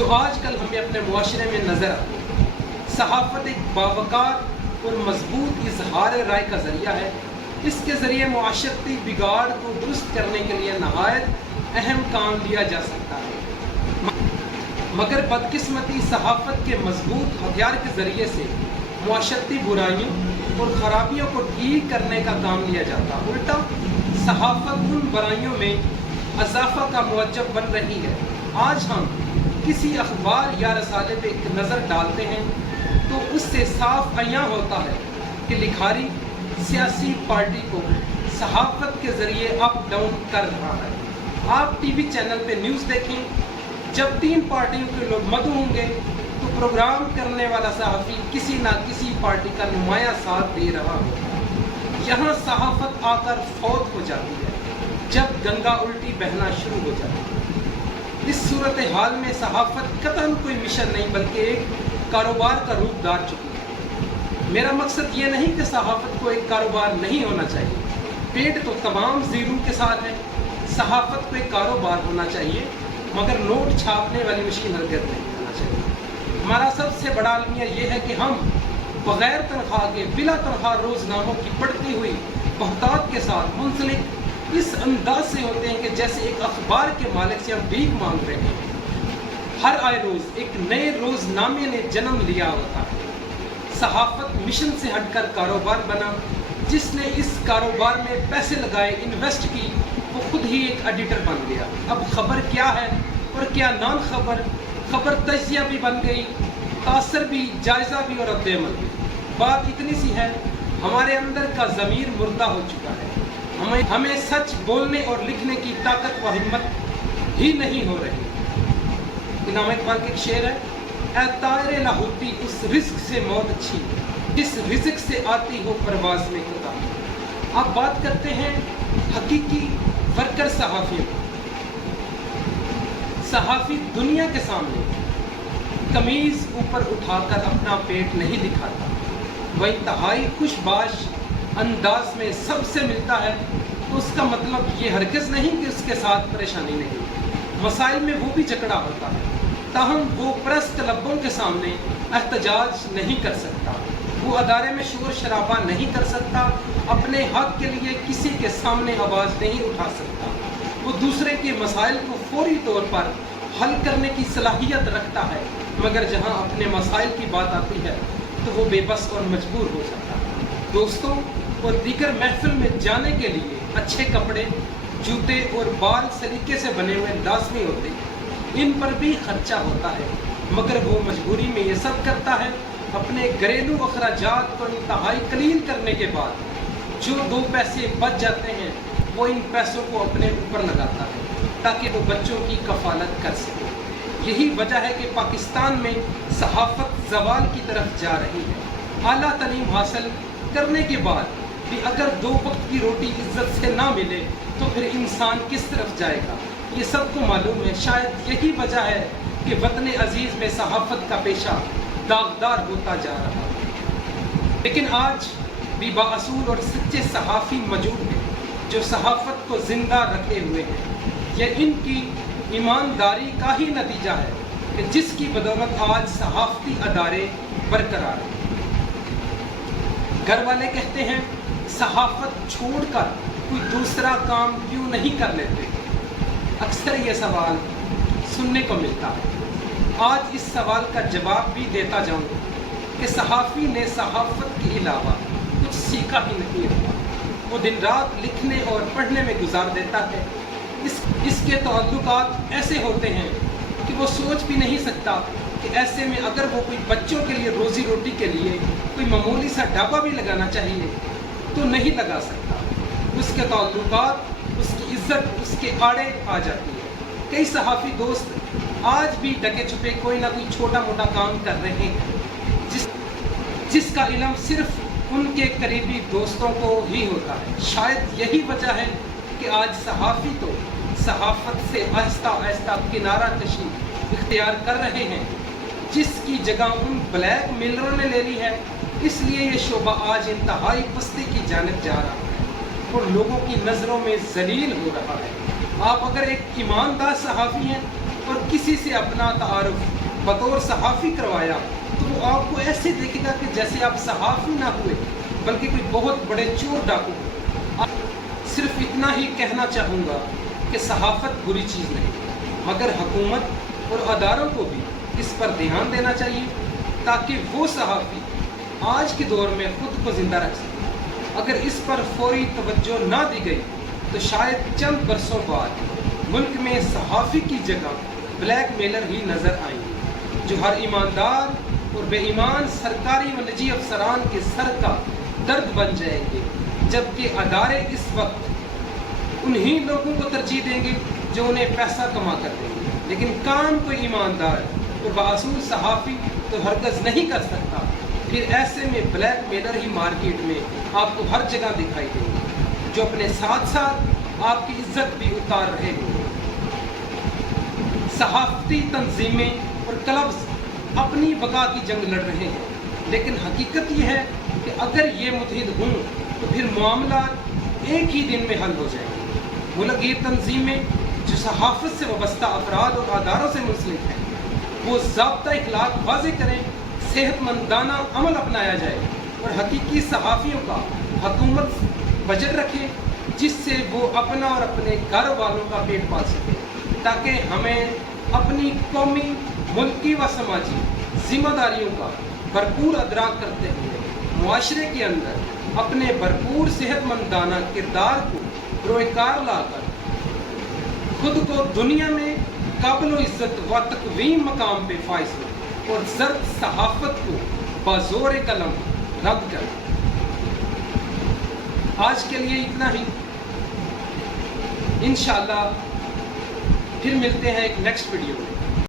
جو آج کل ہمیں اپنے معاشرے میں نظر آتی ہے۔ صحافت ایک باوقار اور مضبوط اظہار رائے کا ذریعہ ہے۔ اس کے ذریعے معاشرتی بگاڑ کو درست کرنے کے لیے نہایت اہم کام لیا جا سکتا ہے، مگر بدقسمتی صحافت کے مضبوط ہتھیار کے ذریعے سے معاشرتی برائیوں اور خرابیوں کو ٹھیک کرنے کا کام لیا جاتا ہے۔ الٹا صحافت ان برائیوں میں اضافہ کا موجب بن رہی ہے۔ آج ہم کسی اخبار یا رسالے پہ ایک نظر ڈالتے ہیں تو اس سے صاف عیاں ہوتا ہے کہ لکھاری سیاسی پارٹی کو صحافت کے ذریعے اپ ڈاؤن کر رہا ہے۔ آپ ٹی وی چینل پہ نیوز دیکھیں، جب 3 پارٹیوں کے لوگ مدعو ہوں گے تو پروگرام کرنے والا صحافی کسی نہ کسی پارٹی کا نمایاں ساتھ دے رہا ہوتا ہے۔ یہاں صحافت آ کر فوت ہو جاتی ہے جب گنگا الٹی بہنا شروع ہو جاتی ہے۔ اس صورتحال میں صحافت قطعاً کوئی مشن نہیں بلکہ ایک کاروبار کا روپ دھار چکی ہے۔ میرا مقصد یہ نہیں کہ صحافت کو ایک کاروبار نہیں ہونا چاہیے، پیٹ تو تمام زیروں کے ساتھ ہے۔ صحافت کو ایک کاروبار ہونا چاہیے مگر نوٹ چھاپنے والی مشین ہرگز نہیں ہونا چاہیے۔ ہمارا سب سے بڑا المیہ یہ ہے کہ ہم بغیر تنخواہ کے بلا تنخواہ روزناموں کی بڑھتی ہوئی بہتات کے ساتھ منسلک اس انداز سے ہوتے ہیں کہ جیسے ایک اخبار کے مالک سے ہم بھیک مانگ رہے ہیں۔ ہر آئے روز ایک نئے روزنامے نے جنم لیا ہوتا ہے۔ صحافت مشن سے ہٹ کر کاروبار بنا۔ جس نے اس کاروبار میں پیسے لگائے، انویسٹ کی، وہ خود ہی ایک ایڈیٹر بن گیا۔ اب خبر کیا ہے اور کیا نان خبر، خبر تجزیہ بھی بن گئی، تاثر بھی، جائزہ بھی اور رد عمل بھی۔ بات اتنی سی ہے، ہمارے اندر کا ضمیر مردہ ہو چکا ہے۔ ہمیں سچ بولنے اور لکھنے کی طاقت و ہمت ہی نہیں ہو رہی۔ علامہ اقبال کا ایک شعر ہے، اے طائر لاہوتی اس رزق سے موت اچھی جس رزق سے آتی ہو پرواز میں خدا۔ آپ بات کرتے ہیں حقیقی ورکر صحافیوں۔ صحافی دنیا کے سامنے قمیض اوپر اٹھا کر اپنا پیٹ نہیں دکھاتا، وہ انتہائی خوش باش انداز میں سب سے ملتا ہے، تو اس کا مطلب یہ ہرگز نہیں کہ اس کے ساتھ پریشانی نہیں، مسائل میں وہ بھی جکڑا ہوتا ہے، تاہم وہ پرست لبوں کے سامنے احتجاج نہیں کر سکتا، وہ ادارے میں شور شرابہ نہیں کر سکتا، اپنے حق کے لیے کسی کے سامنے آواز نہیں اٹھا سکتا، وہ دوسرے کے مسائل کو فوری طور پر حل کرنے کی صلاحیت رکھتا ہے، مگر جہاں اپنے مسائل کی بات آتی ہے تو وہ بے بس اور مجبور ہو جاتا ہے۔ دوستوں اور دیگر محفل میں جانے کے لیے اچھے کپڑے، جوتے اور بال سلیقے سے بنے ہوئے لازمی ہوتے ہیں، ان پر بھی خرچہ ہوتا ہے، مگر وہ مجبوری میں یہ سب کرتا ہے۔ اپنے گھریلو اخراجات کو انتہائی قلیل کرنے کے بعد جو 2 پیسے بچ جاتے ہیں وہ ان پیسوں کو اپنے اوپر لگاتا ہے تاکہ وہ بچوں کی کفالت کر سکے۔ یہی وجہ ہے کہ پاکستان میں صحافت زوال کی طرف جا رہی ہے۔ اعلیٰ تعلیم حاصل کرنے کے بعد بھی اگر 2 وقت کی روٹی عزت سے نہ ملے تو پھر انسان کس طرف جائے گا، یہ سب کو معلوم ہے۔ شاید یہی وجہ ہے کہ وطن عزیز میں صحافت کا پیشہ داغدار ہوتا جا رہا ہے، لیکن آج بھی بااصول اور سچے صحافی موجود ہیں جو صحافت کو زندہ رکھے ہوئے ہیں۔ یہ ان کی ایمانداری کا ہی نتیجہ ہے کہ جس کی بدولت آج صحافتی ادارے برقرار ہیں۔ گھر والے کہتے ہیں صحافت چھوڑ کر کوئی دوسرا کام کیوں نہیں کر لیتے؟ اکثر یہ سوال سننے کو ملتا ہے۔ آج اس سوال کا جواب بھی دیتا جاؤں کہ صحافی نے صحافت کے علاوہ کچھ سیکھا ہی نہیں ہوتا، وہ دن رات لکھنے اور پڑھنے میں گزار دیتا ہے۔ اس کے تعلقات ایسے ہوتے ہیں کہ وہ سوچ بھی نہیں سکتا کہ ایسے میں اگر وہ کوئی بچوں کے لیے روزی روٹی کے لیے کوئی معمولی سا ڈھابہ بھی لگانا چاہیے تو نہیں لگا سکتا۔ اس کے تعلقات، اس کی عزت اس کے آڑے آ جاتی ہے۔ کئی صحافی دوست آج بھی ڈکے چھپے کوئی نہ کوئی چھوٹا موٹا کام کر رہے ہیں جس کا علم صرف ان کے قریبی دوستوں کو ہی ہوتا ہے۔ شاید یہی وجہ ہے کہ آج صحافی تو صحافت سے آہستہ آہستہ کنارہ کشی اختیار کر رہے ہیں، جس کی جگہ ان بلیک میلروں نے لے لی ہے۔ اس لیے یہ شعبہ آج انتہائی پستی کی جانب جا رہا ہے اور لوگوں کی نظروں میں ذلیل ہو رہا ہے۔ آپ اگر ایک ایماندار صحافی ہیں اور کسی سے اپنا تعارف بطور صحافی کروایا تو وہ آپ کو ایسے دیکھے گا کہ جیسے آپ صحافی نہ ہوئے بلکہ کوئی بہت بڑے چور ڈاکو۔ صرف اتنا ہی کہنا چاہوں گا کہ صحافت بری چیز نہیں، مگر حکومت اور اداروں کو بھی اس پر دھیان دینا چاہیے تاکہ وہ صحافی آج کے دور میں خود کو زندہ رکھ سکے۔ اگر اس پر فوری توجہ نہ دی گئی تو شاید چند برسوں بعد ملک میں صحافی کی جگہ بلیک میلر ہی نظر آئیں گے، جو ہر ایماندار اور بے ایمان سرکاری و نجی افسران کے سر کا درد بن جائیں گے، جبکہ ادارے اس وقت انہی لوگوں کو ترجیح دیں گے جو انہیں پیسہ کما کر دیں گے، لیکن کام کوئی ایماندار اور بااصول صحافی تو ہرگز نہیں کر سکتا۔ پھر ایسے میں بلیک میلر ہی مارکیٹ میں آپ کو ہر جگہ دکھائی دیں گے، جو اپنے ساتھ ساتھ آپ کی عزت بھی اتار رہے ہوں گے۔ صحافتی تنظیمیں اور کلبز اپنی بقا کی جنگ لڑ رہے ہیں، لیکن حقیقت یہ ہے کہ اگر یہ متحد ہوں تو پھر معاملات ایک ہی دن میں حل ہو جائیں گے۔ ملکگیر تنظیمیں جو صحافت سے وابستہ افراد اور اداروں سے منسلک ہیں، وہ ضابطہ اخلاق واضح کریں، صحت مندانہ عمل اپنایا جائے اور حقیقی صحافیوں کا حکومت بجٹ رکھے جس سے وہ اپنا اور اپنے گھر والوں کا پیٹ پال سکے، تاکہ ہمیں اپنی قومی، ملکی و سماجی ذمہ داریوں کا بھرپور ادراک کرتے ہوئے معاشرے کے اندر اپنے بھرپور صحت مندانہ کردار کو روئے کار لا کر خود کو دنیا میں قابل و عزت و تقویم مقام پہ فائز ہو اور زرد صحافت کو بازور قلم رد کر۔ آج کے لیے اتنا ہی، انشاءاللہ پھر ملتے ہیں ایک نیکسٹ ویڈیو میں۔